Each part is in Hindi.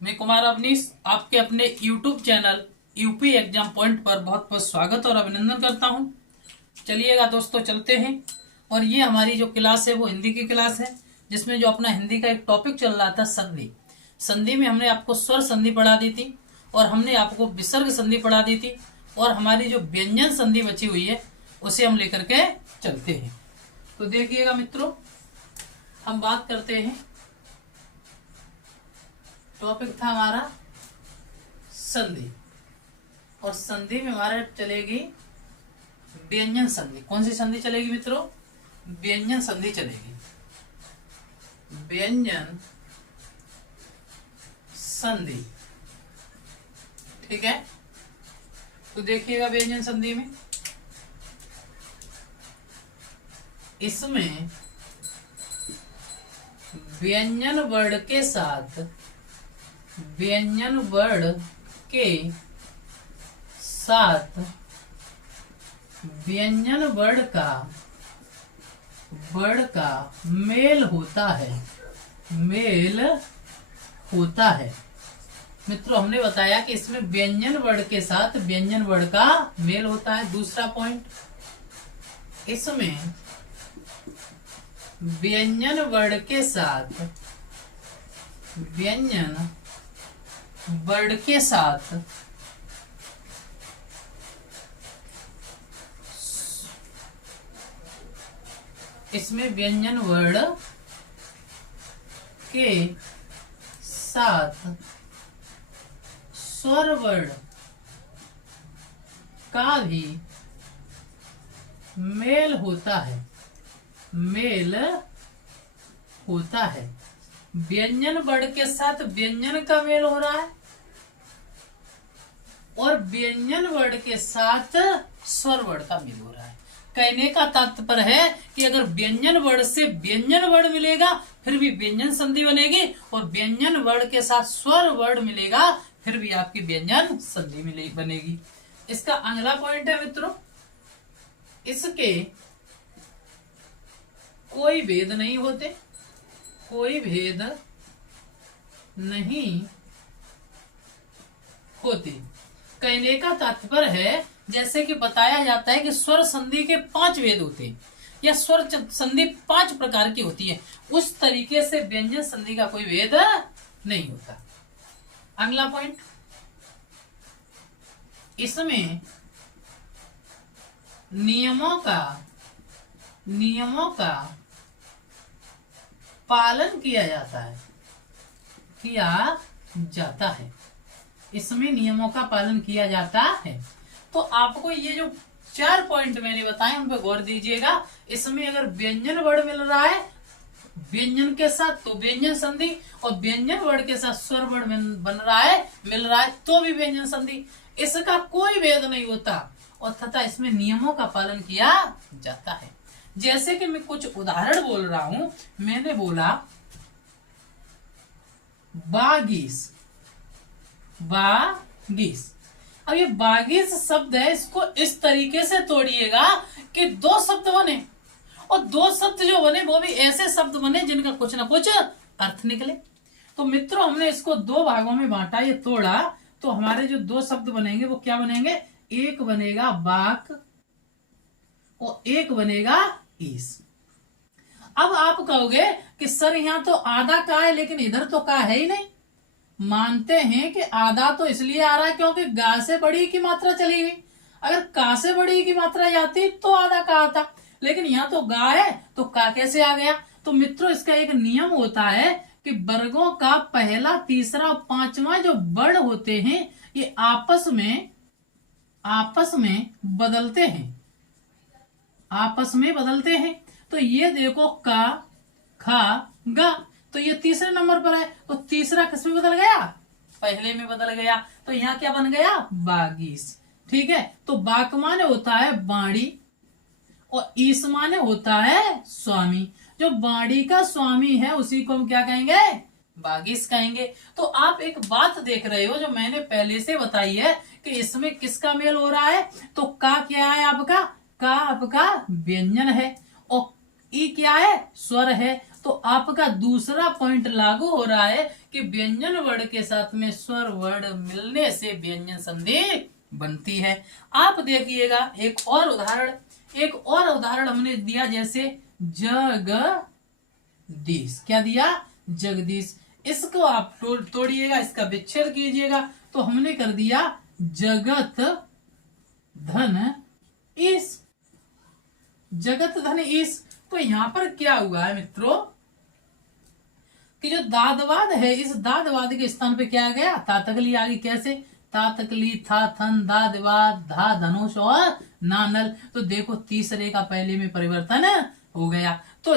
मैं कुमार अवनीश आपके अपने YouTube channel UP exam point पर बहुत बहुत स्वागत और अभिनंदन करता हूं। चलिएगा दोस्तों, चलते हैं। और ये हमारी जो क्लास है वो हिंदी की क्लास है, जिसमें जो अपना हिंदी का एक टॉपिक चल रहा था संधि। संधि में हमने आपको स्वर संधि पढ़ा दी थी और हमने आपको विसर्ग संधि पढ़ा दी थी, और हमारी जो व्यंजन संधि बची हुई है उसे हम लेकर के चलते हैं। तो देखिएगा मित्रों, हम बात करते हैं। टॉपिक था हमारा संधि, और संधि में हमारा चलेगी व्यंजन संधि। कौन सी संधि चलेगी मित्रों? व्यंजन संधि चलेगी। व्यंजन संधि, ठीक है। तो देखिएगा व्यंजन संधि में, इसमें व्यंजन वर्ण के साथ व्यंजन वर्ण के साथ व्यंजन वर्ण का मेल होता है। मेल होता है मित्रों, हमने बताया कि इसमें व्यंजन वर्ण के साथ व्यंजन वर्ण का मेल होता है। दूसरा पॉइंट, इसमें व्यंजन वर्ण के साथ व्यंजन वर्ण के साथ इसमें व्यंजन वर्ण के साथ स्वर वर्ण का भी मेल होता है। मेल होता है। व्यंजन वर्ण के साथ व्यंजन का मेल हो रहा है, और व्यंजन वर्ण के साथ स्वर वर्ण का मेल हो रहा है। कहने का तात्पर्य है कि अगर व्यंजन वर्ण से व्यंजन वर्ण मिलेगा फिर भी व्यंजन संधि बनेगी, और व्यंजन वर्ण के साथ स्वर वर्ण मिलेगा फिर भी आपकी व्यंजन संधि बनेगी। इसका अगला पॉइंट है मित्रों, इसके कोई भेद नहीं होते। कोई भेद नहीं होते। कहने का तात्पर्य है, जैसे कि बताया जाता है कि स्वर संधि के 5 भेद होते हैं, या स्वर संधि 5 प्रकार की होती है, उस तरीके से व्यंजन संधि का कोई भेद नहीं होता। अगला पॉइंट, इसमें नियमों का पालन किया जाता है। इसमें नियमों का पालन किया जाता है। तो आपको ये जो 4 पॉइंट मैंने बताए उन पर गौर दीजिएगा। इसमें अगर व्यंजन वर्ण मिल रहा है व्यंजन के साथ तो व्यंजन संधि, और व्यंजन वर्ण के साथ स्वर वर्ण मिल रहा है तो भी व्यंजन संधि। इसका कोई भेद नहीं होता, और तथा इसमें नियमों का पालन किया जाता है। जैसे कि मैं कुछ उदाहरण बोल रहा हूं। मैंने बोला बागीस। अब ये बागीस शब्द है, इसको इस तरीके से तोड़िएगा कि 2 शब्द बने, और 2 शब्द जो बने वो भी ऐसे शब्द बने जिनका कुछ ना कुछ अर्थ निकले। तो मित्रों, हमने इसको 2 भागों में बांटा, ये तोड़ा, तो हमारे जो 2 शब्द बनेंगे वो क्या बनेंगे? एक बनेगा बाक और एक बनेगा ईस। अब आप कहोगे कि सर यहाँ तो आधा का है लेकिन इधर तो का है ही नहीं। मानते हैं कि आधा तो इसलिए आ रहा है क्योंकि गा से बड़ी की मात्रा चली गई। अगर का से बड़ी की मात्रा जाती तो आधा का आता, लेकिन यहाँ तो गा है तो का कैसे आ गया? तो मित्रों, इसका एक नियम होता है कि वर्गों का पहला, तीसरा, 5वां जो वर्ण होते हैं ये आपस में बदलते हैं। तो ये देखो का, खा, गा, तो ये तीसरे नंबर पर है, तो तीसरा किस में बदल गया? पहले में बदल गया। तो यहाँ क्या बन गया? बागीस। ठीक है। तो बाक माने होता है बाड़ी, और ईस माने होता है स्वामी। जो बाड़ी का स्वामी है उसी को हम क्या कहेंगे? बागीस कहेंगे। तो आप एक बात देख रहे हो जो मैंने पहले से बताई है कि इसमें किसका मेल हो रहा है। तो का क्या है आपका? का आपका व्यंजन है, और ई क्या है? स्वर है। तो आपका दूसरा पॉइंट लागू हो रहा है कि व्यंजन वर्ण के साथ में स्वर वर्ण मिलने से व्यंजन संधि बनती है। आप देखिएगा एक और उदाहरण हमने दिया, जैसे जगदीश। क्या दिया? जगदीश। इसको आप तोड़िएगा, इसका विच्छेद कीजिएगा, तो हमने कर दिया जगत धन ईश। जगत धन ईश। तो यहां पर क्या हुआ है मित्रों कि जो दादवाद है, इस दादवाद के स्थान पे क्या आ गया? तातकली आ गई। कैसे? तातकली, था, थन, दादवाद, धा, धनुष और नानल। तो देखो तीसरे का पहले में परिवर्तन हो गया। तो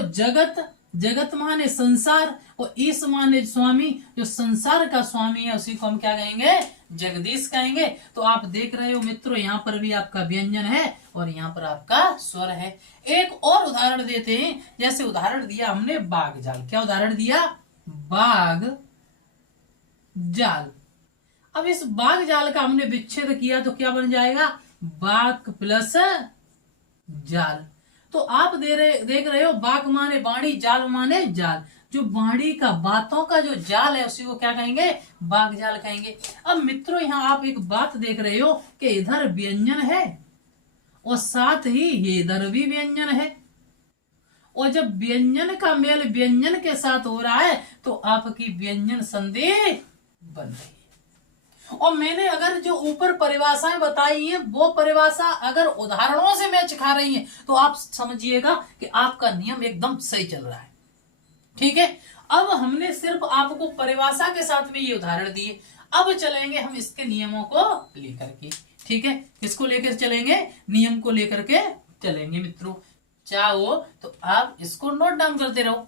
जगत माने संसार और ईश माने स्वामी। जो संसार का स्वामी है उसी को हम क्या कहेंगे? जगदीश कहेंगे। तो आप देख रहे हो मित्रों, यहाँ पर भी आपका व्यंजन है और यहाँ पर आपका स्वर है। एक और उदाहरण देते हैं। जैसे उदाहरण दिया हमने बाग जाल। क्या उदाहरण दिया? बाग जाल। अब इस बाग जाल का हमने विच्छेद किया तो क्या बन जाएगा? बाग प्लस जाल। तो आप देख रहे हो, बाग माने बाणी, जाल माने जाल। जो बाणी का, बातों का जो जाल है उसी को क्या कहेंगे? बाग जाल कहेंगे। अब मित्रों यहाँ आप एक बात देख रहे हो कि इधर व्यंजन है और साथ ही इधर भी व्यंजन है, और जब व्यंजन का मेल व्यंजन के साथ हो रहा है तो आपकी व्यंजन संधि बन रही है। और मैंने अगर जो ऊपर परिभाषाएं बताई हैं वो परिभाषा अगर उदाहरणों से मैच खा रही है तो आप समझिएगा कि आपका नियम एकदम सही चल रहा है। ठीक है, अब हमने सिर्फ आपको परिभाषा के साथ में ये उदाहरण दिए। अब चलेंगे हम इसके नियमों को लेकर के। ठीक है, किसको लेकर चलेंगे? नियम को लेकर के चलेंगे मित्रों। चाहो तो आप इसको नोट डाउन करते रहो,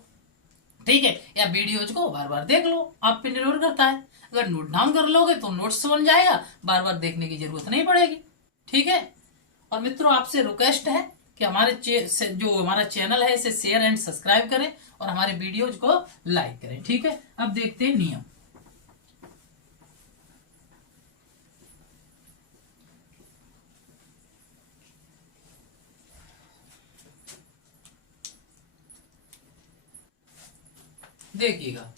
ठीक है, या वीडियोज को बार बार देख लो, आप पे निर्भर करता है। अगर नोट डाउन कर लोगे तो नोट्स बन जाएगा, बार बार देखने की जरूरत नहीं पड़ेगी। ठीक है, और मित्रों आपसे रिक्वेस्ट है कि जो हमारा चैनल है इसे शेयर एंड सब्सक्राइब करें और हमारे वीडियोज को लाइक करें। ठीक है, अब देखते हैं नियम। देखिएगा,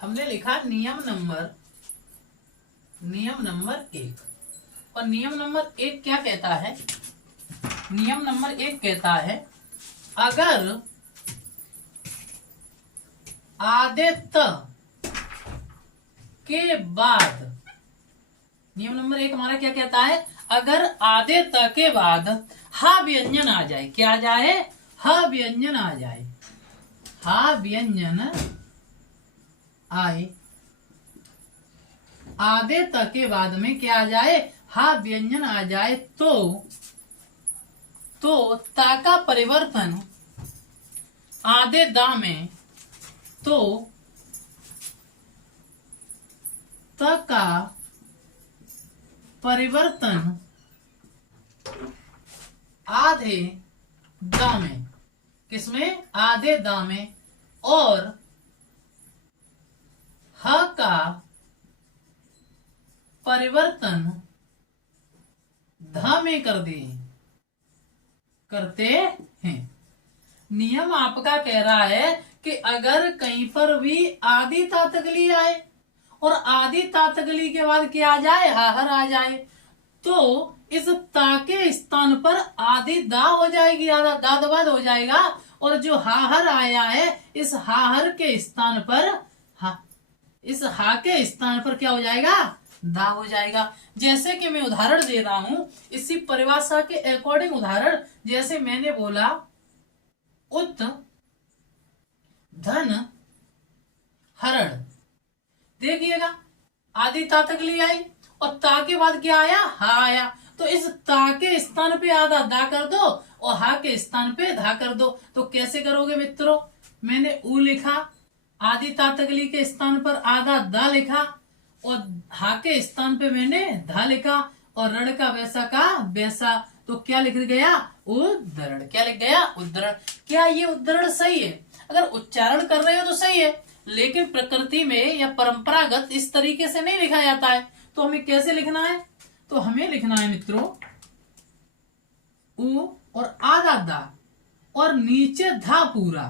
हमने लिखा नियम नंबर 1। और नियम नंबर 1 क्या कहता है? नियम नंबर 1 कहता है अगर आदेत के बाद, नियम नंबर 1 हमारा क्या कहता है? अगर आदेत के बाद हा व्यंजन आ जाए। क्या आ जाए? हा व्यंजन आ जाए। हा व्यंजन आए। आदेत के बाद में क्या आ जाए? हा व्यंजन आ जाए तो ता का परिवर्तन आधे दा में, तो त का परिवर्तन आधे दा में। किसमें? आधे दा में। और ह का परिवर्तन ध में करते हैं। नियम आपका कह रहा है कि अगर कहीं पर भी आदि तातगली आए और आदि तातगली के बाद क्या आ जाए? हाहर आ जाए, तो इस ता के स्थान पर आदि दा हो जाएगी, आधा दादवाद हो जाएगा। और जो हाहर आया है इस हाहर के स्थान पर इस हा के स्थान पर क्या हो जाएगा? दा हो जाएगा। जैसे कि मैं उदाहरण दे रहा हूं, इसी परिभाषा के अकॉर्डिंग उदाहरण, जैसे मैंने बोला उत धन हरण। देखिएगा, आदि ता तक ली आई और ता के बाद क्या आया? हा आया। तो इस ता के स्थान पे आधा दा कर दो और हा के स्थान पे धा कर दो। तो कैसे करोगे मित्रों? मैंने ऊ लिखा, आदि तातगली के स्थान पर आधा दा लिखा और हा के स्थान पे मैंने धा लिखा और रण का वैसा का वैसा। तो क्या लिख गया? उद्धरण। क्या लिख गया? उद्धरण। क्या ये उद्धरण सही है? अगर उच्चारण कर रहे हो तो सही है, लेकिन प्रकृति में या परंपरागत इस तरीके से नहीं लिखा जाता है। तो हमें कैसे लिखना है? तो हमें लिखना है मित्रों उ और आधा दा और नीचे धा पूरा।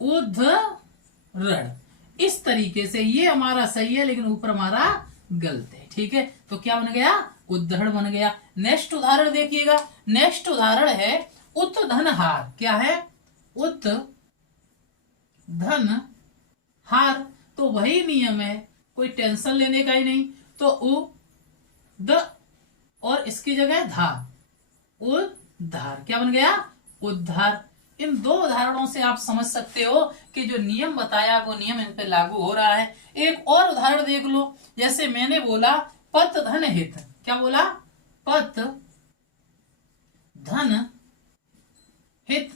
उद्धरण। इस तरीके से ये हमारा सही है, लेकिन ऊपर हमारा गलत है। ठीक है, तो क्या बन गया? उद्धरण बन गया। नेक्स्ट उदाहरण देखिएगा। नेक्स्ट उदाहरण है उत्धनहार। क्या है? उत्धनहार। तो वही नियम है, कोई टेंशन लेने का ही नहीं। तो उ द और इसकी जगह धा, उद्धार। क्या बन गया? उद्धार। इन दो उदाहरणों से आप समझ सकते हो कि जो नियम बताया वो नियम इन पे लागू हो रहा है। एक और उदाहरण देख लो। जैसे मैंने बोला पत धन हित। क्या बोला? पत धन हित।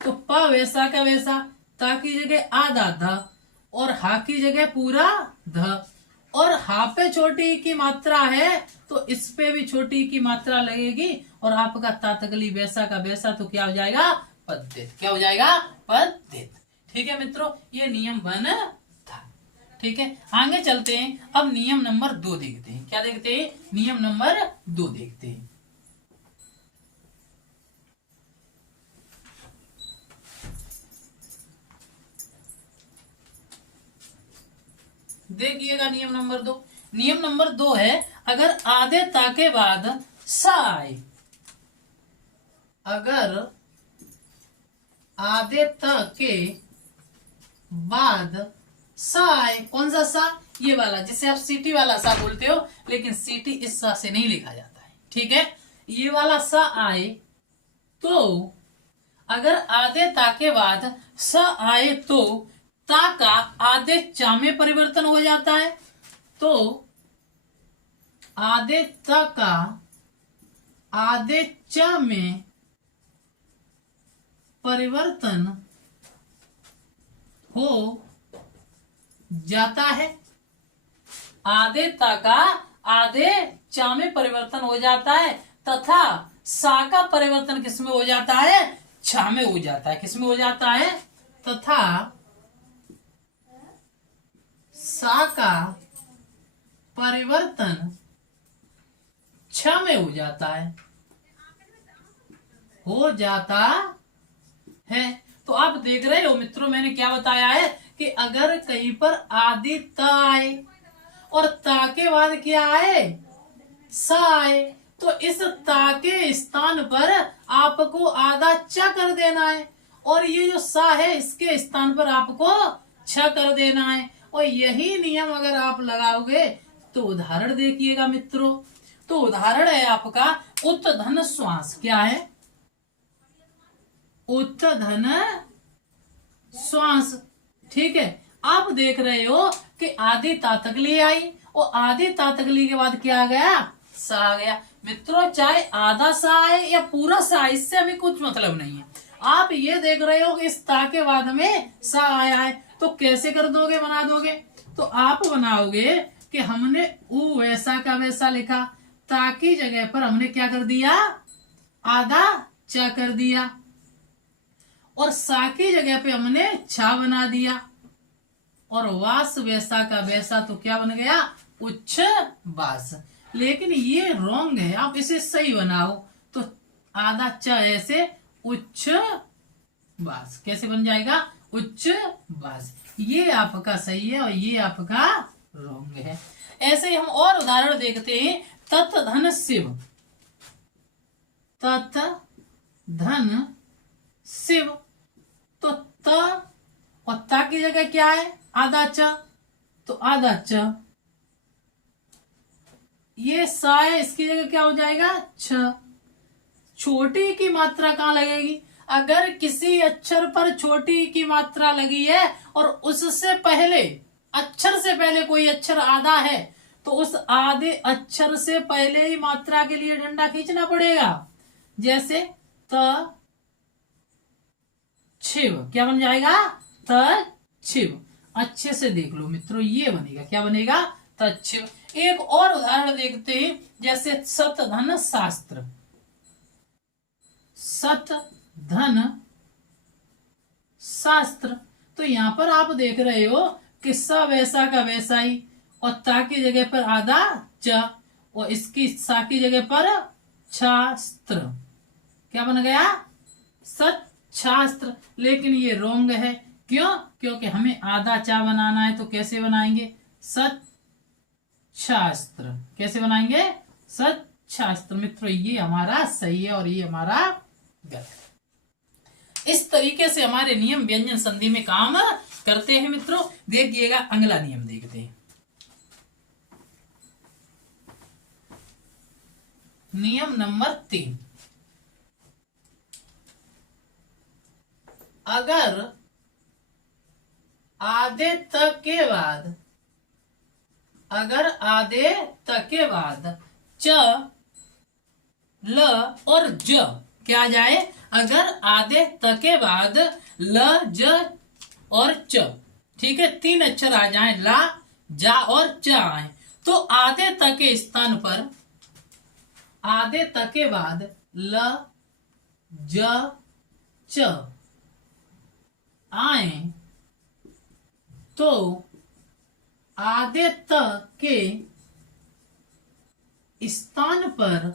तो प वैसा का वैसा, ता की जगह आधा ध और हा की जगह पूरा ध। और हा पे छोटी की मात्रा है तो इस पे भी छोटी की मात्रा लगेगी, और आपका तातगली वैसा का वैसा, तो क्या हो जाएगा? पद्धित। क्या हो जाएगा? पद्धित। ठीक है मित्रों, ये नियम 1 था। ठीक है, आगे चलते हैं। अब नियम नंबर 2 देखते हैं। क्या देखते हैं? नियम नंबर 2 देखते हैं। देखिएगा नियम नंबर 2। नियम नंबर 2 है, अगर आधे ता के बाद सा आए, अगर आधे त के बाद सा आए। कौन सा सा? ये वाला, जिसे आप सीटी वाला सा बोलते हो, लेकिन सीटी इस सा से नहीं लिखा जाता है। ठीक है, ये वाला सा आए तो अगर आधे ता के बाद स आए तो ता का आधे चा में परिवर्तन हो जाता है। तो आधे ता का आधे च में परिवर्तन हो जाता है। आधे ता का आधे चा में परिवर्तन हो जाता है, तथा सा का परिवर्तन किसमें हो जाता है? छा में हो जाता है। किसमें हो जाता है? तथा सा का परिवर्तन छ में हो जाता है। हो जाता है। तो आप देख रहे हो मित्रों, मैंने क्या बताया है कि अगर कहीं पर आदि त आए और ता के बाद क्या आए? सा आए, तो इस ता के स्थान पर आपको आधा च कर देना है, और ये जो सा है इसके स्थान पर आपको छ कर देना है। और यही नियम अगर आप लगाओगे तो उदाहरण देखिएगा मित्रों। तो उदाहरण है आपका उत्धन श्वास। क्या है? उत्धन श्वास। ठीक है, आप देख रहे हो कि आधी तातगली आई और आधी तातगली के बाद क्या आ गया? सा आ गया। मित्रों, चाहे आधा सा आए या पूरा सा आए, इससे हमें कुछ मतलब नहीं है। आप ये देख रहे हो कि इस ता के बाद में सा आया है, तो कैसे कर दोगे? बना दोगे? तो आप बनाओगे कि हमने ऊ वैसा का वैसा लिखा, ता की जगह पर हमने क्या कर दिया? आधा च कर दिया, और सा की जगह पे हमने छा बना दिया, और वास वैसा का वैसा, तो क्या बन गया? उच्च वास। लेकिन ये रॉन्ग है, आप इसे सही बनाओ। तो आधा च ऐसे उच्च वास कैसे बन जाएगा? उच्च वास। ये आपका सही है और ये आपका रॉन्ग है। ऐसे ही हम और उदाहरण देखते हैं। तत् धन शिव। तत् धन शिव। तो त और ता की जगह क्या है? आधा च, तो आधा च। ये सा है, इसकी जगह क्या हो जाएगा? छ। छोटी की मात्रा कहाँ लगेगी? अगर किसी अक्षर पर छोटी की मात्रा लगी है और उससे पहले, अक्षर से पहले कोई अक्षर आधा है, तो उस आधे अक्षर से पहले ही मात्रा के लिए डंडा खींचना पड़ेगा। जैसे त छिव। क्या बन जाएगा? त छिव। अच्छे से देख लो मित्रों, ये बनेगा। क्या बनेगा? तच्छिव। एक और उदाहरण देखते हैं। जैसे सत धन शास्त्र। सत धन शास्त्र। तो यहां पर आप देख रहे हो कि सा वैसा का वैसा ही, और ता की जगह पर आधा च, और इसकी सा की जगह पर शास्त्र। क्या बन गया? सत शास्त्र। लेकिन ये रोंग है, क्यों? क्योंकि हमें आधा चा बनाना है, तो कैसे बनाएंगे? सच्छास्त्र। कैसे बनाएंगे? सच्छास्त्र। मित्रों ये हमारा सही है और ये हमारा गलत है। इस तरीके से हमारे नियम व्यंजन संधि में काम करते हैं। मित्रों देखिएगा, अगला नियम देखते हैं। नियम नंबर 3, अगर आधे त के बाद, अगर आधे त के बाद च ल और ज क्या आ जाए? अगर आधे त के बाद ल ज और च, ठीक है, 3 अक्षर आ जाए, ला जा और च आए, तो आधे त के स्थान पर, आधे त के बाद ल ज च आए तो आधे त के स्थान पर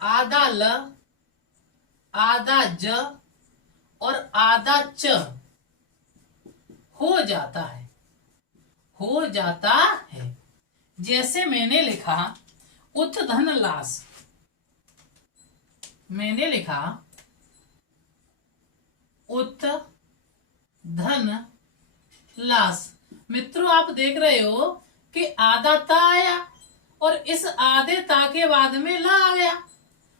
आधा ल, आधा ज और आधा च हो जाता है, हो जाता है। जैसे मैंने लिखा उत धन लास, मैंने लिखा उत धन लास। मित्रों आप देख रहे हो कि आधा ता आया और इस आधे ता के बाद में ला आ गया,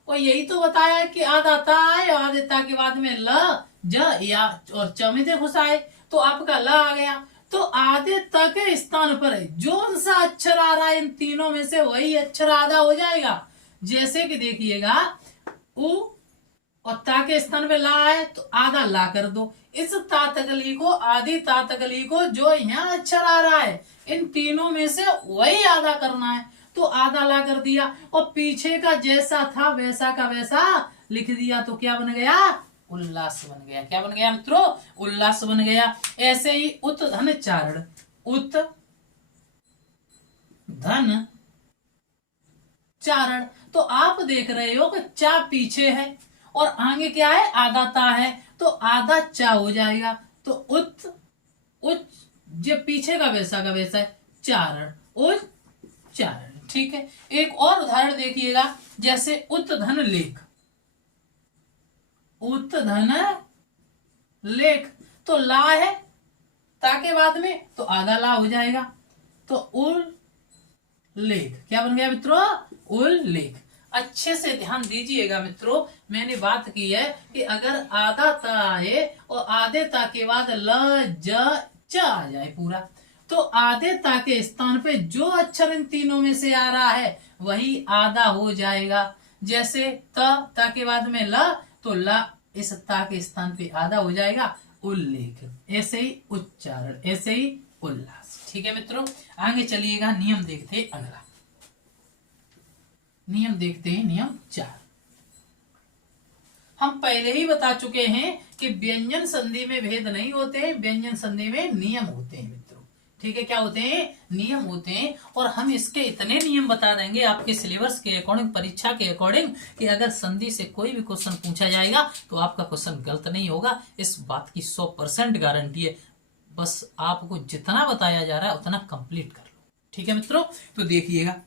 और यही तो बताया कि आधा ता आए और आधे ता के बाद में ल ज या और च में से घुसाए, तो आपका ल आ गया। तो आधे त के स्थान पर जो सा अक्षर आ रहा है इन तीनों में से वही अक्षर आधा हो जाएगा। जैसे कि देखिएगा, उ और ता के स्थान पे ला है तो आधा ला कर दो। इस ता तकली को, आधी ता तकली को जो यहाँ अक्षर आ रहा है इन तीनों में से वही आधा करना है, तो आधा ला कर दिया और पीछे का जैसा था वैसा का वैसा लिख दिया, तो क्या बन गया? उल्लास बन गया। क्या बन गया मित्रों? उल्लास बन गया। ऐसे ही उत धन चारण, उत धन चारण, तो आप देख रहे हो कि चा पीछे है और आगे क्या है? आधा ता है, तो आधा चा हो जाएगा, तो उत उच्च, जो पीछे का वैसा है चारण, उच्चारण। ठीक है, एक और उदाहरण देखिएगा, जैसे उत धन लेख, उत धन लेख, तो ला है ता के बाद में तो आधा ला हो जाएगा, तो उल लेख। क्या बन गया मित्रों? उल लेख। अच्छे से ध्यान दीजिएगा मित्रों, मैंने बात की है कि अगर आधा ता आए और आधे ता के बाद ल ज च आ जाए पूरा, तो आधे ता के स्थान पे जो अक्षर इन तीनों में से आ रहा है वही आधा हो जाएगा। जैसे ता के बाद में ल, तो ला इस ता के स्थान पे आधा हो जाएगा, उल्लेख। ऐसे ही उच्चारण, ऐसे ही उल्लास। ठीक है मित्रों, आगे चलिएगा, नियम देखते हैं अगला। नियम देखते हैं, नियम 4। हम पहले ही बता चुके हैं कि व्यंजन संधि में भेद नहीं होते हैं, व्यंजन संधि में नियम होते हैं मित्रों। ठीक है, क्या होते हैं? नियम होते हैं। और हम इसके इतने नियम बता देंगे आपके सिलेबस के अकॉर्डिंग, परीक्षा के अकॉर्डिंग, कि अगर संधि से कोई भी क्वेश्चन पूछा जाएगा तो आपका क्वेश्चन गलत नहीं होगा। इस बात की 100% गारंटी है। बस आपको जितना बताया जा रहा है उतना कंप्लीट कर लो। ठीक है मित्रों, तो देखिएगा,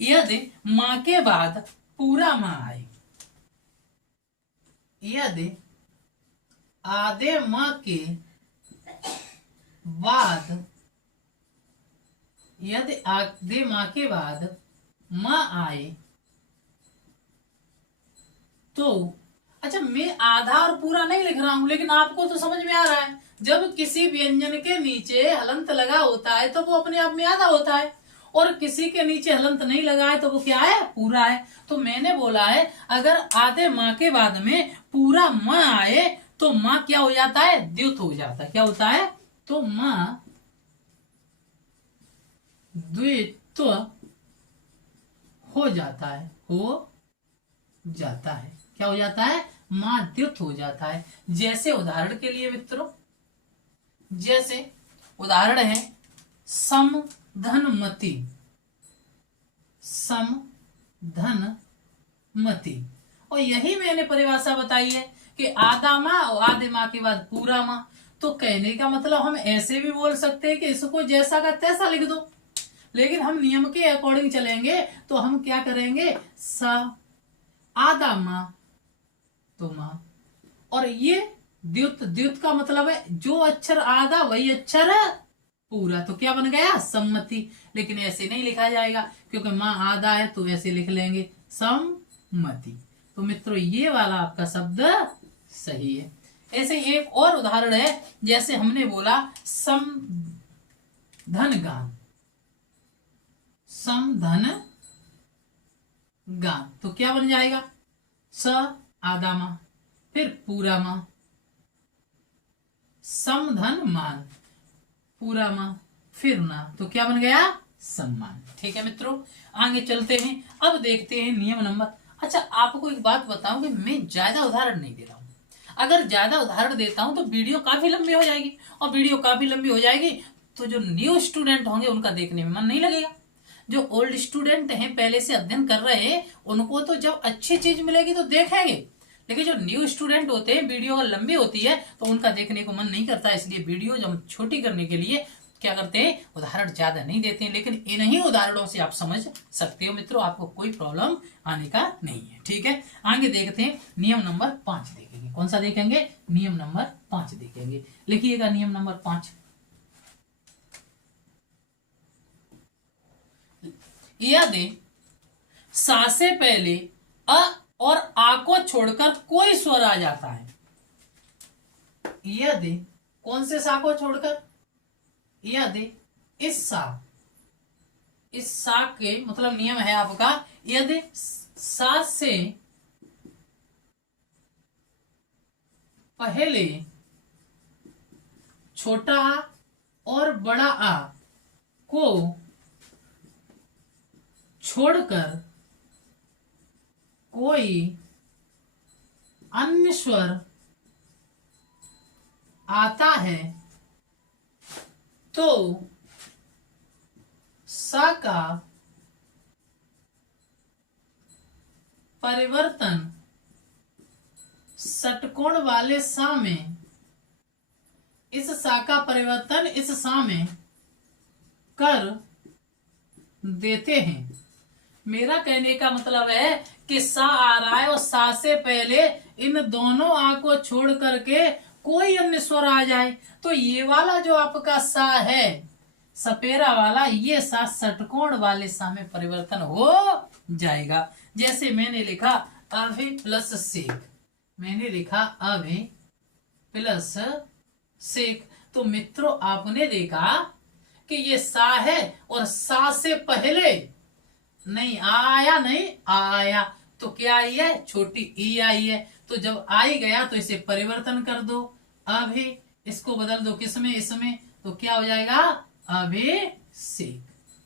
यदि माँ के बाद पूरा माँ आए, यदि आधे माँ के बाद, यदि आधे माँ के बाद माँ आए तो, अच्छा मैं आधा और पूरा नहीं लिख रहा हूं, लेकिन आपको तो समझ में आ रहा है, जब किसी व्यंजन के नीचे हलंत लगा होता है तो वो अपने आप में आधा होता है, और किसी के नीचे हलंत नहीं लगा है तो वो क्या है? पूरा है। तो मैंने बोला है अगर आधे माँ के बाद में पूरा माँ आए तो माँ क्या हो जाता है? द्युत हो जाता है। क्या होता है? तो माँ द्वित्व हो जाता है, हो जाता है। क्या हो जाता है? माँ द्युत हो जाता है। जैसे उदाहरण के लिए मित्रों, जैसे उदाहरण है समधनमति, समधनमति, और यही मैंने परिभाषा बताई है कि आधा माँ और आधे माँ के बाद पूरा माँ। तो कहने का मतलब हम ऐसे भी बोल सकते हैं कि इसको जैसा का तैसा लिख दो, लेकिन हम नियम के अकॉर्डिंग चलेंगे तो हम क्या करेंगे, स आधा माँ तो माँ। और ये द्युत, द्युत का मतलब है जो अक्षर आधा वही अक्षर पूरा, तो क्या बन गया, सम्मति। लेकिन ऐसे नहीं लिखा जाएगा क्योंकि माँ आधा है, तो ऐसे लिख लेंगे सम्मति। तो मित्रों ये वाला आपका शब्द सही है। ऐसे एक और उदाहरण है, जैसे हमने बोला समधन गान, समधन गान, तो क्या बन जाएगा, स आधा माँ फिर पूरा माँ, समधन मान पूरा माँ फिर ना, तो क्या बन गया, सम्मान। ठीक है मित्रों, आगे चलते हैं। अब देखते हैं नियम नंबर। अच्छा आपको एक बात बताऊं कि मैं ज्यादा उदाहरण नहीं दे रहा हूं। अगर ज्यादा उदाहरण देता हूं तो वीडियो काफी लंबी हो जाएगी, और वीडियो काफी लंबी हो जाएगी तो जो न्यू स्टूडेंट होंगे उनका देखने में मन नहीं लगेगा। जो ओल्ड स्टूडेंट हैं, पहले से अध्ययन कर रहे हैं, उनको तो जब अच्छी चीज मिलेगी तो देखेंगे, लेकिन जो न्यू स्टूडेंट होते हैं वीडियो अगर लंबी होती है तो उनका देखने को मन नहीं करता। इसलिए वीडियो जब छोटी करने के लिए क्या करते हैं, उदाहरण ज्यादा नहीं देते हैं, लेकिन इन्हीं उदाहरणों से आप समझ सकते हो मित्रों, आपको कोई प्रॉब्लम आने का नहीं है। ठीक है, आगे देखते हैं नियम नंबर 5 देखेंगे। कौन सा देखेंगे, नियम नंबर 5 देखेंगे। लिखिएगा नियम नंबर 5। यदि सा से पहले अ और आ को छोड़कर कोई स्वर आ जाता है, यदि कौन से सा को छोड़कर, यदि इस सा के मतलब नियम है आपका, यदि सा से पहले छोटा आ और बड़ा आ को छोड़कर कोई अन्य स्वर आता है तो सा का परिवर्तन षटकोण वाले सा में, इस सा का परिवर्तन इस सा में कर देते हैं। मेरा कहने का मतलब है कि सा आ रहा है और सा से पहले इन दोनों आ को छोड़ करके कोई अन्य स्वर आ जाए, तो ये वाला जो आपका सा है सपेरा वाला, ये सा षटकोण वाले सा में परिवर्तन हो जाएगा। जैसे मैंने लिखा अभि प्लस सेक, मैंने लिखा अभि प्लस सेक, तो मित्रों आपने देखा कि ये सा है और सा से पहले नहीं आया, नहीं आया, तो क्या आई है, छोटी ई आई है। तो जब आई गया तो इसे परिवर्तन कर दो, अभी इसको बदल दो किसमें, इसमें, तो क्या हो जाएगा, अभिषेक।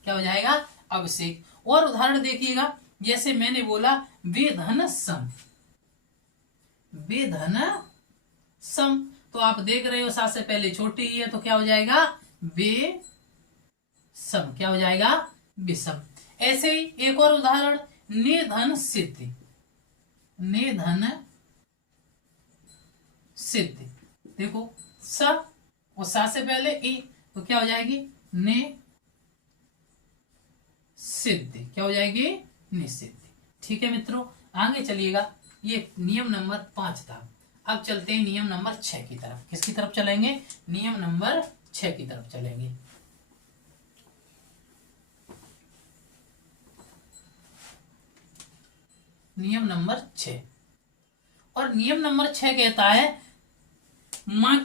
क्या हो जाएगा, अभिषेक। और उदाहरण देखिएगा, जैसे मैंने बोला वेधन सम, वेधन सम, तो आप देख रहे हो सा से पहले छोटी ई है, तो क्या हो जाएगा, वे सम, क्या हो जाएगा, विषम। ऐसे ही एक और उदाहरण, निधन सिद्धि, निधन सिद्धि, देखो स और सा से पहले ई, तो क्या हो जाएगी, ने सिद्धि, क्या हो जाएगी, निसिद्धि। ठीक है मित्रों, आगे चलिएगा। ये नियम नंबर 5 था। अब चलते हैं नियम नंबर 6 की तरफ। किसकी तरफ चलेंगे, नियम नंबर 6 की तरफ चलेंगे। नियम नंबर 6, और नियम नंबर 6 कहता है मां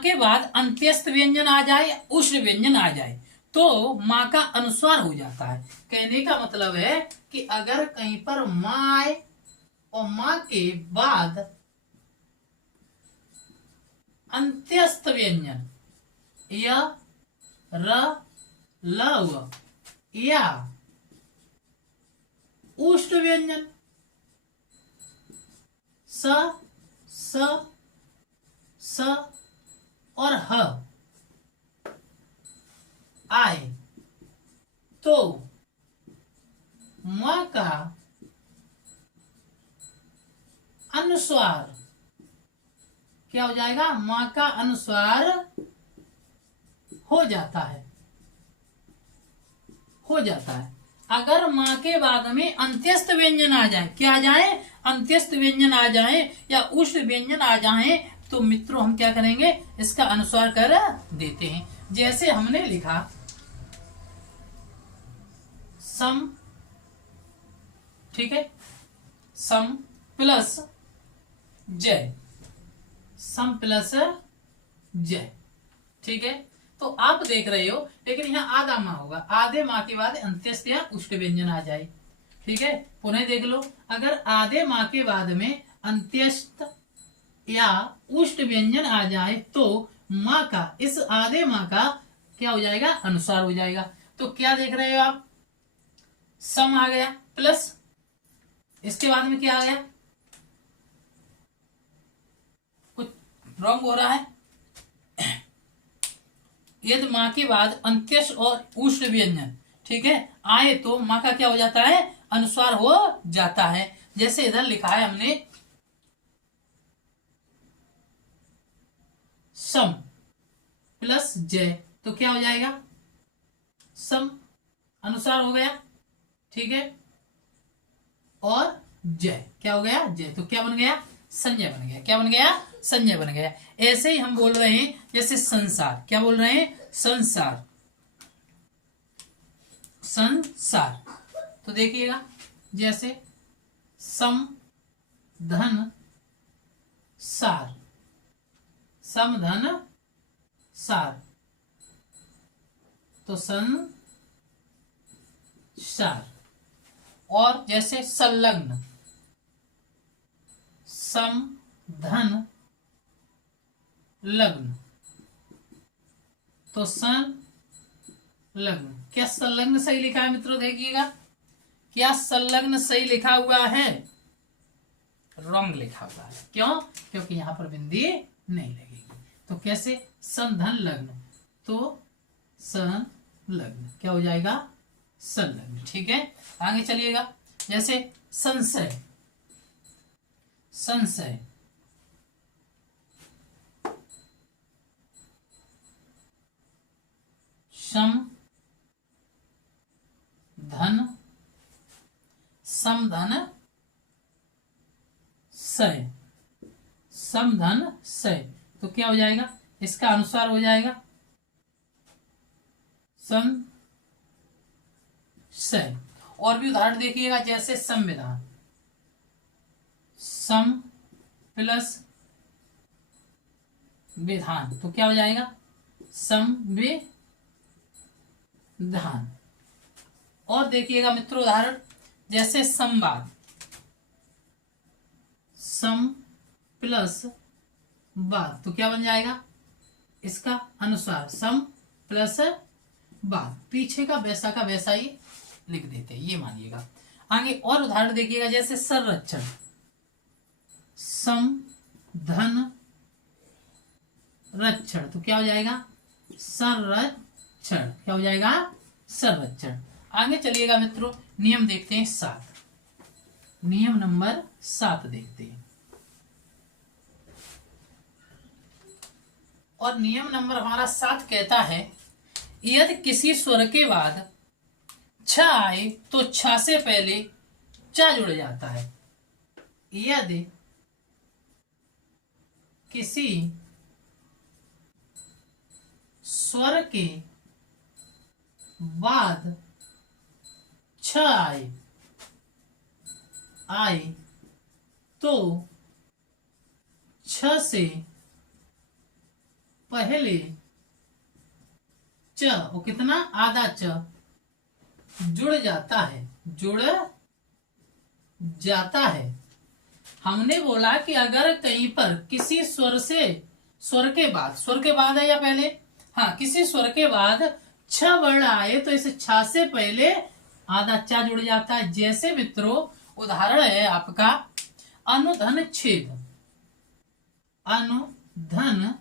के बाद अंत्यस्थ व्यंजन आ जाए, उष्ण व्यंजन आ जाए तो मां का अनुस्वार हो जाता है। कहने का मतलब है कि अगर कहीं पर मां आए और मां के बाद अंत्यस्थ व्यंजन य, र, लव या उष्ण व्यंजन स और ह आए तो मां का अनुस्वार क्या हो जाएगा, माँ का अनुस्वार हो जाता है, हो जाता है। अगर माँ के बाद में अंत्यस्थ व्यंजन आ जाए, क्या आ जाए, अंत्यस्थ व्यंजन आ जाए या उष्ण व्यंजन आ जाए, तो मित्रों हम क्या करेंगे, इसका अनुस्वार कर देते हैं। जैसे हमने लिखा सम, ठीक है, सम प्लस जय, सम प्लस जय, ठीक है। तो आप देख रहे हो, लेकिन यहाँ आधा माह होगा, आधे माह के बाद अंत्यस्थ या उष्ट व्यंजन आ जाए, ठीक है। पुनः देख लो, अगर आधे माह के बाद में अंत्यस्थ या उष्ट व्यंजन आ जाए तो माँ का, इस आधे माह का क्या हो जाएगा, अनुसार हो जाएगा। तो क्या देख रहे हो आप, सम आ गया प्लस, इसके बाद में क्या आ गया, कुछ रॉन्ग हो रहा है, यदि माँ के बाद अंत्यस्थ और उष्ण व्यंजन, ठीक है, आए तो माँ का क्या हो जाता है, अनुस्वार हो जाता है। जैसे इधर लिखा है हमने सम प्लस जय, तो क्या हो जाएगा, सम अनुसार हो गया, ठीक है, और जय क्या हो गया, जय, तो क्या बन गया, संजय बन गया, क्या बन गया, संजय बन गया। ऐसे ही हम बोल रहे हैं जैसे संसार, क्या बोल रहे हैं, संसार, संसार। तो देखिएगा जैसे सम धन सार, सम धन सार, तो संसार। और जैसे संलग्न, सम धन लग्न, तो संलग्न। क्या संलग्न सही लिखा है मित्रों, देखिएगा, क्या संलग्न सही लिखा हुआ है, रॉन्ग लिखा हुआ है, क्यों, क्योंकि यहां पर बिंदी नहीं लगेगी। तो कैसे, संधन लग्न, तो संलग्न क्या हो जाएगा, संलग्न, ठीक है। आगे चलिएगा, जैसे संशय, संशय, सम धन, समधन सय, समधन सय, तो क्या हो जाएगा, इसका अनुसार हो जाएगा सम सय। और भी उदाहरण देखिएगा, जैसे संविधान, सम प्लस विधान, तो क्या हो जाएगा, संविधान। और देखिएगा मित्रों उदाहरण, जैसे संवाद, सम प्लस बाद, तो क्या बन जाएगा, इसका अनुसार सम प्लस बाद, पीछे का वैसा ही लिख देते हैं, ये मानिएगा। आगे और उदाहरण देखिएगा, जैसे संरक्षण, सम धन रक्षण, तो क्या हो जाएगा, संरक्षण, क्या हो जाएगा, संरक्षण। आगे चलिएगा मित्रों, नियम देखते हैं 7, नियम नंबर 7 देखते हैं। और नियम नंबर हमारा 7 कहता है, यदि किसी स्वर के बाद छ आए तो छ से पहले चा जुड़ जाता है। यदि किसी स्वर के बाद छ आए तो छ से पहले च, वो कितना, आधा च जुड़ जाता है, जुड़ जाता है। हमने बोला कि अगर कहीं पर किसी स्वर से, स्वर के बाद है या पहले, हाँ, किसी स्वर के बाद छ वर्ण आए तो इस छ से पहले आधा चा जुड़ जाता है। जैसे मित्रों उदाहरण है आपका अनुधन छेद, अनुधन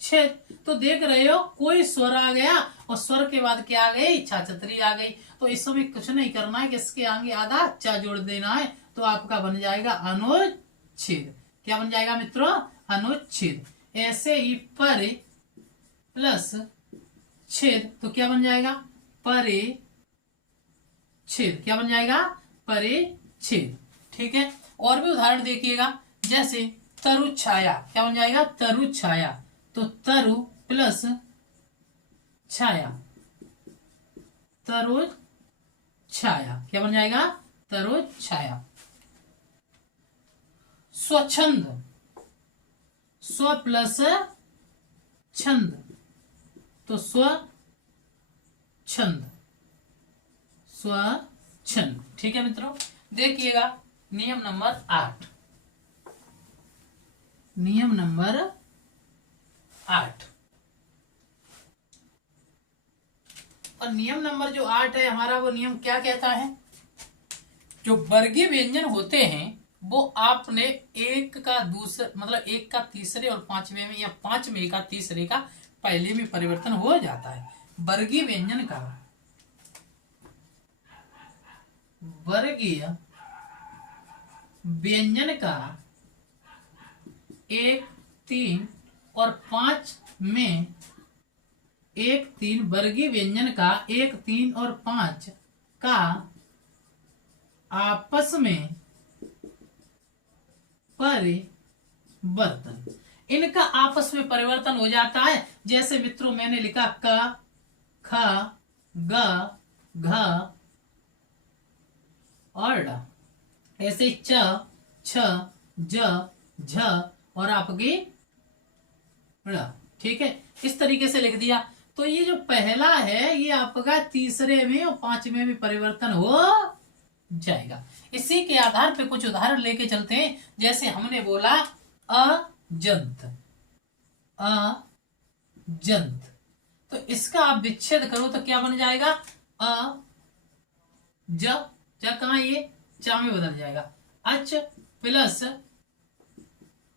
छेद, तो देख रहे हो कोई स्वर आ गया और स्वर के बाद क्या आ गई, छा छतरी आ गई। तो इस समय कुछ नहीं करना है कि इसके आगे आधा चा जोड़ देना है, तो आपका बन जाएगा अनुच्छेद। क्या बन जाएगा मित्रों, अनुच्छेद। ऐसे ही परे प्लस छेद तो क्या बन जाएगा, परे छेद। क्या बन जाएगा, परे छेद। ठीक है, और भी उदाहरण देखिएगा, जैसे तरु छाया, क्या बन जाएगा, तरु छाया। तो तरु प्लस छाया, तरु छाया, क्या बन जाएगा, तरु छाया। स्वच्छंद, स्व प्लस छंद तो स्वच्छंद, स्वच्छंद। ठीक है मित्रों, देखिएगा नियम नंबर 8, नियम नंबर 8। और नियम नंबर जो 8 है हमारा, वो नियम क्या कहता है, जो वर्गीय व्यंजन होते हैं वो आपने एक का दूसरे मतलब एक का तीसरे और पांचवें में, या पांच में का तीसरे का पहले में परिवर्तन हो जाता है। वर्गीय व्यंजन का, वर्गीय व्यंजन का 1, 3 और 5 में, 1, 3 वर्गीय व्यंजन का 1, 3 और 5 का आपस में परिवर्तन, इनका आपस में परिवर्तन हो जाता है। जैसे मित्रों मैंने लिखा क, ख, ग, घ और ड। ऐसे च, छ, ज, झ और आपकी ड़। ठीक है, इस तरीके से लिख दिया। तो ये जो पहला है ये आपका तीसरे में और पांचवें में परिवर्तन हो जाएगा। इसी के आधार पे कुछ उदाहरण लेके चलते हैं। जैसे हमने बोला अजंत, अजंत, तो इसका आप विच्छेद करो तो क्या बन जाएगा, अ ज, कहा ये चा में बदल जाएगा, अच प्लस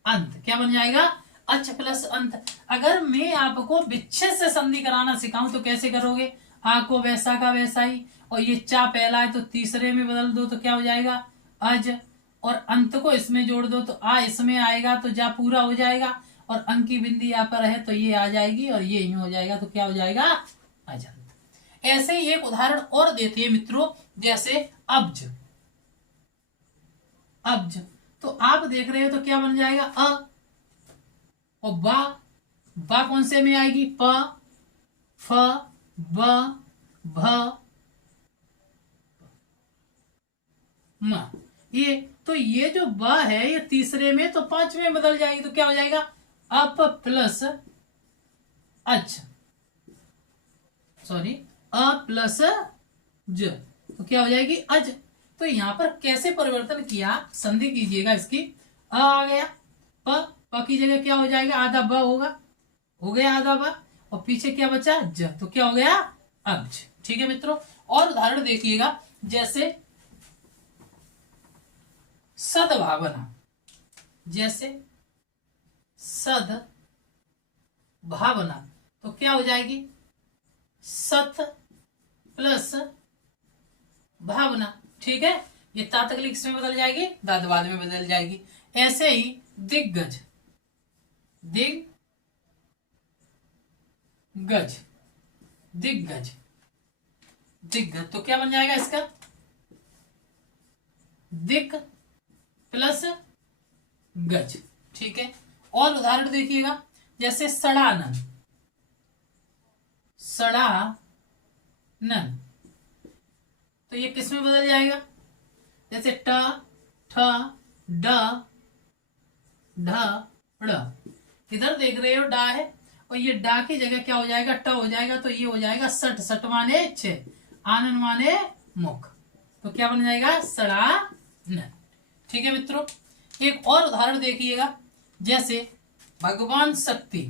अंत, क्या बन जाएगा, अच प्लस अंत। अगर मैं आपको विच्छेद से संधि कराना सिखाऊं तो कैसे करोगे, आ को वैसा का वैसा ही, और ये चा पहला है तो तीसरे में बदल दो तो क्या हो जाएगा, अज, और अंत को इसमें जोड़ दो तो आ इसमें आएगा तो जा पूरा हो जाएगा, और अंक की बिंदी यहाँ पर है तो ये आ जाएगी और ये यूं हो जाएगा तो क्या हो जाएगा, अजंत। ऐसे ही एक उदाहरण और देते हैं मित्रों, जैसे अब्ज, अब्ज, तो आप देख रहे हो तो क्या बन जाएगा, अ, और बा कौन से में आएगी, प, फ, ब, भ, म। ये तो ये जो ब है ये तीसरे में तो पांचवें में बदल जाएगी तो क्या हो जाएगा, अप प्लस अच, सॉरी अ प्लस ज, तो क्या हो जाएगी, अज। तो यहां पर कैसे परिवर्तन किया, संधि कीजिएगा इसकी, आ गया, प की जगह क्या हो जाएगा, आधा ब होगा, हो गया आधा ब, और पीछे क्या बचा, ज, तो क्या हो गया, अब्ज। ठीक है मित्रों, और उदाहरण देखिएगा, जैसे सद्भावना, जैसे सद भावना तो क्या हो जाएगी, सत प्लस भावना। ठीक है, ये ता तकलीफ किसमें बदल जाएगी, दादवाद में बदल जाएगी। ऐसे ही दिग्गज, दिग्गज, दिग्गज, दिग्गज तो क्या बन जाएगा इसका, दिक प्लस गज। ठीक है, और उदाहरण देखिएगा, जैसे सड़ानन, सड़ानन तो ये किस में बदल जाएगा, जैसे ट, ठ, ड, ढ, ड़। इधर देख रहे हो डा है, और ये डा की जगह क्या हो जाएगा, ट हो जाएगा, तो ये हो जाएगा सट, सट माने 6, आनन माने मुख, तो क्या बन जाएगा, सड़ानन। ठीक है मित्रों, एक और उदाहरण देखिएगा, जैसे भगवान शक्ति,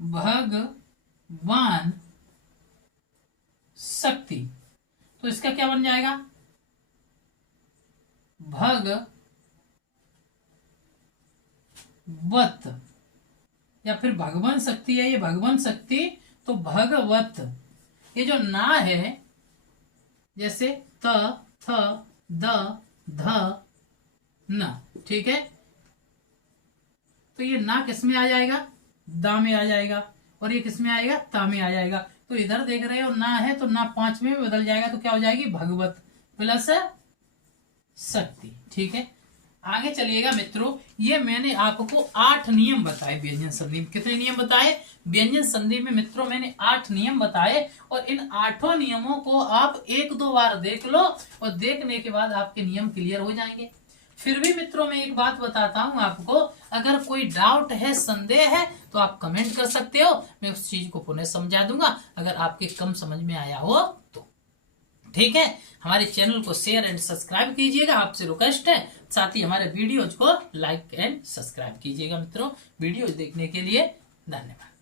भगवान शक्ति तो इसका क्या बन जाएगा, भगवत, या फिर भगवान शक्ति है, ये भगवान शक्ति तो भगवत। ये जो ना है, जैसे त, थ, द, ध, न। ठीक है, तो ये ना किस में आ जाएगा, दा में आ जाएगा, और ये किस में आएगा, ता में आ जाएगा। तो इधर देख रहे हो ना है तो ना 5वें में बदल जाएगा, तो क्या हो जाएगी, भगवत प्लस शक्ति। ठीक है, आगे चलिएगा मित्रों। ये मैंने आपको 8 नियम बताए व्यंजन संधि में। कितने नियम बताए, व्यंजन संधि में मित्रों मैंने 8 नियम बताए, और इन 8 नियमों को आप 1-2 बार देख लो, और देखने के बाद आपके नियम क्लियर हो जाएंगे। फिर भी मित्रों मैं एक बात बताता हूं आपको, अगर कोई डाउट है, संदेह है, तो आप कमेंट कर सकते हो, मैं उस चीज को पुनः समझा दूंगा, अगर आपके कम समझ में आया हो तो। ठीक है, हमारे चैनल को शेयर एंड सब्सक्राइब कीजिएगा, आपसे रिक्वेस्ट है। साथ ही हमारे वीडियोज को लाइक एंड सब्सक्राइब कीजिएगा मित्रों। वीडियोज देखने के लिए धन्यवाद।